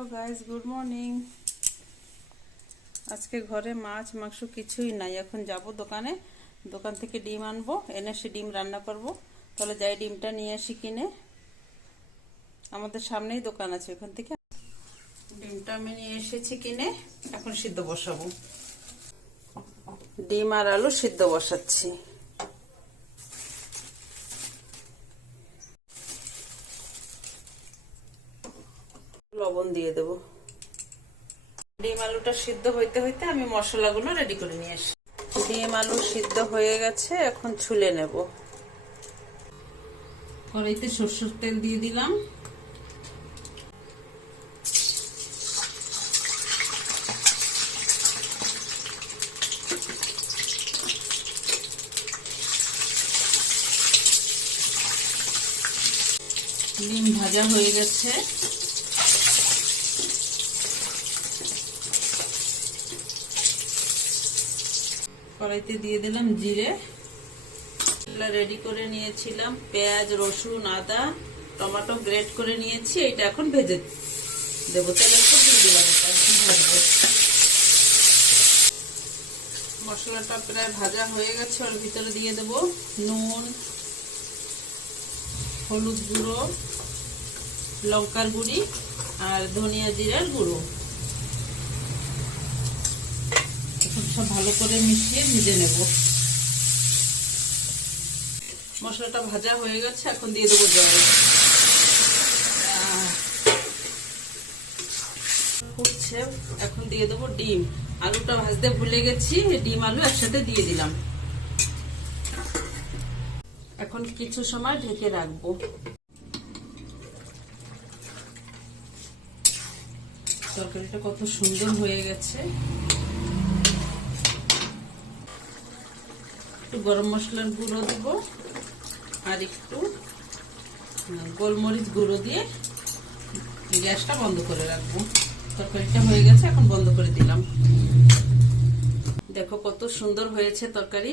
Hello guys, good morning. আজকে ঘরে মাছ মাংস কিছুই নাই। এখন যাব দোকানে, দোকান থেকে ডিম আনবো, এনে সে ডিম রান্না করব। তাহলে যাই ডিমটা নিয়ে আসি কিনে। আমাদের সামনেই দোকান আছে, ওখান থেকে ডিমটা আমি নিয়ে এসেছি কিনে। এখন সিদ্ধ বসাবো, ডিম আর আলু সিদ্ধ বসাচ্ছি। লবণ দিয়ে দেবো। ডিম আলুটা সিদ্ধ হইতে হইতে আমি মশলাগুলো রেডি করে নিয়ে আসি। ডিম আলু সিদ্ধ হয়ে গেছে, এখন ছুলে নেব। কড়াইতে সরষের তেল দিয়ে দিলাম। ডিম ভাজা হয়ে গেছে। কড়াইতে দিয়ে দিলাম জিরে। রেডি করে নিয়েছিলাম পেঁয়াজ, রসুন, আদা, টমেটো গ্রেট করে নিয়েছি। এটা এখন ভেজে দেবো, তেলের উপর দিয়ে দিলাম। মশলাটা প্রায় ভাজা হয়ে গেছে, ওর ভিতরে দিয়ে দেবো নুন, হলুদ গুঁড়ো, লঙ্কার গুঁড়ি আর ধনিয়া জিরার গুঁড়ো। এখন সব ভালো করে মিশিয়ে ভেজে নেব। মশলাটা ভাজা হয়ে গেছে, এখন দিয়ে দেবো জল। ফুটছে, এখন দিয়ে দেবো ডিম। আলুটা ভাজতে ভুলে গেছি, ডিম আলু একসাথে দিয়ে দিলাম। এখন কিছু সময় ঢেকে রাখবো। তরকারিটা কত সুন্দর হয়ে গেছে। একটু গরম মশলার গুঁড়ো দেব আর একটু গোলমরিচ গুঁড়ো দিয়ে গ্যাসটা বন্ধ করে রাখবো। তরকারিটা হয়ে গেছে, এখন বন্ধ করে দিলাম। দেখো কত সুন্দর হয়েছে তরকারি।